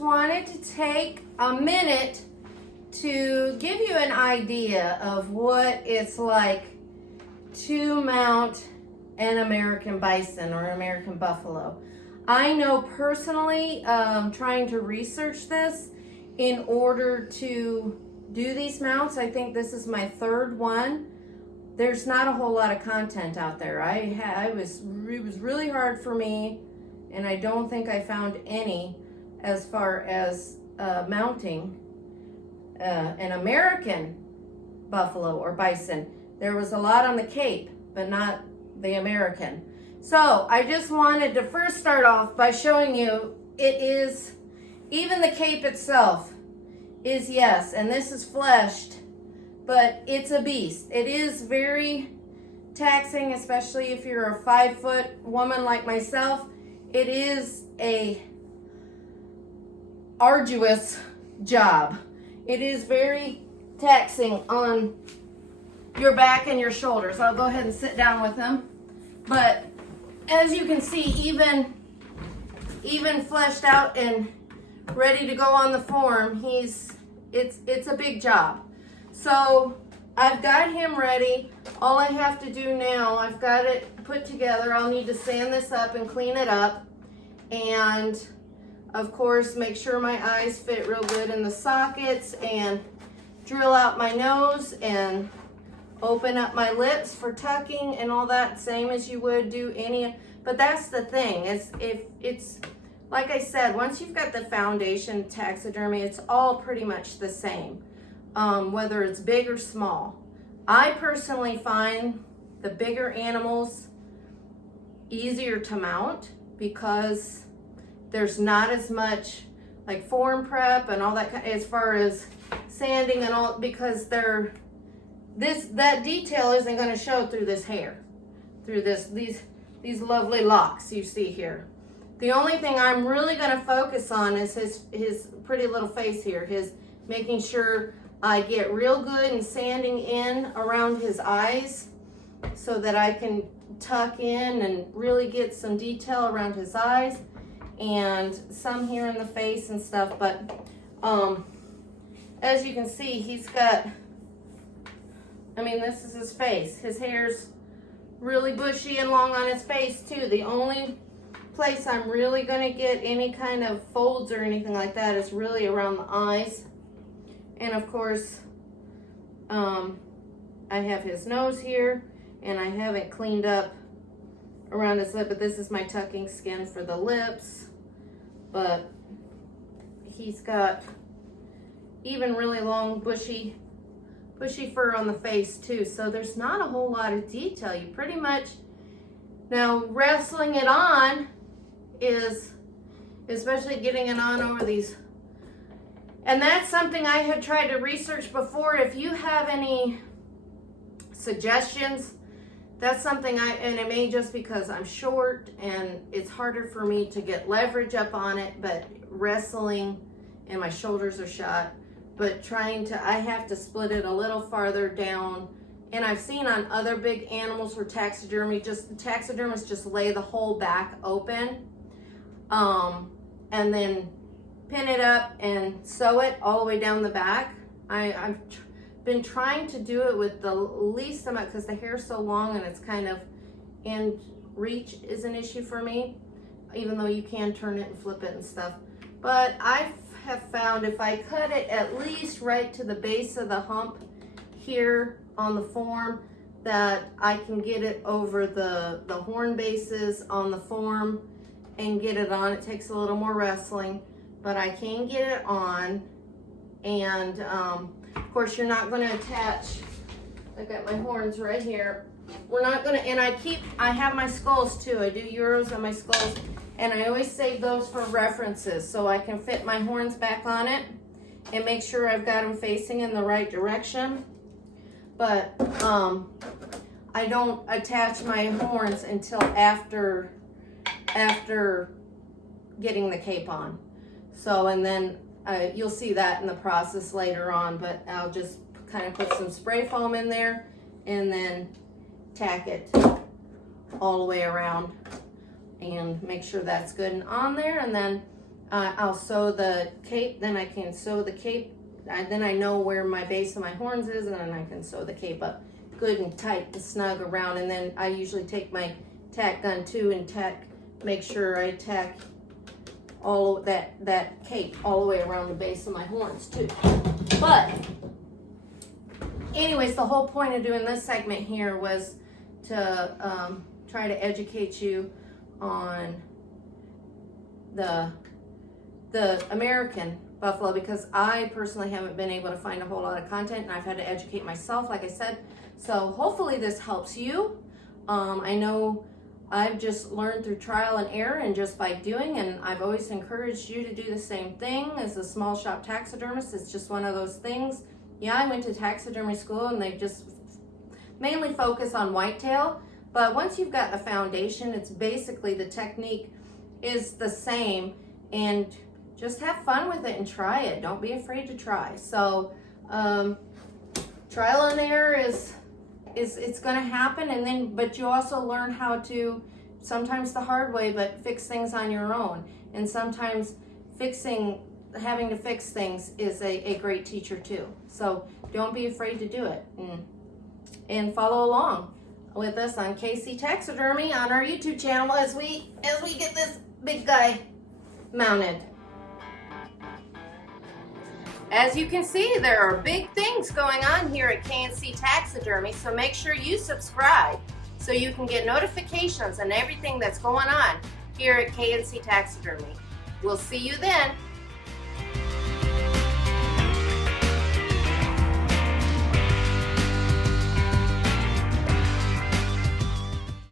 wanted to take a minute to give you an idea of what it's like to mount an American bison or American buffalo. I know personally, trying to research this in order to do these mounts, I think this is my third one. There's not a whole lot of content out there. It was really hard for me, and I don't think I found any as far as mounting an American buffalo or bison. There was a lot on the Cape, but not the American. So I just wanted to first start off by showing you it is, even the Cape itself is, yes, and this is fleshed, but it's a beast. It is very taxing, especially if you're a 5-foot woman like myself. It is a arduous job. It is very taxing on your back and your shoulders. I'll go ahead and sit down with him. But as you can see, even fleshed out and ready to go on the form, it's a big job. So I've got him ready. All I have to do now, I've got it put together. I'll need to sand this up and clean it up. And of course, make sure my eyes fit real good in the sockets and drill out my nose and open up my lips for tucking and all that, same as you would do any, but that's the thing, is if it's, like I said, once you've got the foundation taxidermy, it's all pretty much the same, whether it's big or small. I personally find the bigger animals easier to mount because there's not as much like form prep and all that as far as sanding and all, because that detail isn't going to show through this hair, through these lovely locks you see here. The only thing I'm really going to focus on is his pretty little face here, his making sure I get real good and sanding in around his eyes so that I can tuck in and really get some detail around his eyes and some here in the face and stuff. But as you can see, he's got, I mean, this is his face. His hair's really bushy and long on his face too. The only place I'm really gonna get any kind of folds or anything like that is really around the eyes. And of course, I have his nose here, and I haven't cleaned up around his lip, but this is my tucking skin for the lips. But he's got even really long bushy fur on the face too, so there's not a whole lot of detail. You pretty much, now wrestling it on is, especially getting it on over these, and that's something I had tried to research before. If you have any suggestions, that's something and it may just because I'm short and it's harder for me to get leverage up on it, but wrestling and my shoulders are shot. But I have to split it a little farther down. And I've seen on other big animals where taxidermists just lay the whole back open, and then pin it up and sew it all the way down the back. I've been trying to do it with the least amount because the hair's so long and it's kind of, and reach is an issue for me, even though you can turn it and flip it and stuff. But I have found if I cut it at least right to the base of the hump here on the form, that I can get it over the horn bases on the form and get it on. It takes a little more wrestling, but I can get it on. And of course, you're not going to attach, I got my horns right here. We're not going to, and I have my skulls too. I do euros on my skulls, and I always save those for references so I can fit my horns back on it and make sure I've got them facing in the right direction. But I don't attach my horns until after getting the cape on. So, and then you'll see that in the process later on, but I'll just kind of put some spray foam in there and then tack it all the way around and make sure that's good and on there. And then I'll sew the cape, then I can sew the cape, then I know where my base of my horns is, and then I can sew the cape up good and tight and snug around. And then I usually take my tack gun too and make sure I tack all of that cape all the way around the base of my horns too. But anyways, the whole point of doing this segment here was to try to educate you on the American buffalo, because I personally haven't been able to find a whole lot of content, and I've had to educate myself, like I said. So hopefully this helps you. I know I've just learned through trial and error and just by doing, and I've always encouraged you to do the same thing as a small shop taxidermist. It's just one of those things. Yeah, I went to taxidermy school and they just mainly focus on whitetail, but once you've got the foundation, it's basically the technique is the same, and just have fun with it and try it. Don't be afraid to try. So trial and error is it's going to happen, and then but you also learn how to, sometimes the hard way, but fix things on your own. And sometimes having to fix things is a great teacher too. So don't be afraid to do it, and follow along with us on KC Taxidermy on our YouTube channel as we get this big guy mounted. As you can see, there are big things going on here at KC Taxidermy, so make sure you subscribe so you can get notifications on everything that's going on here at KC Taxidermy. We'll see you then.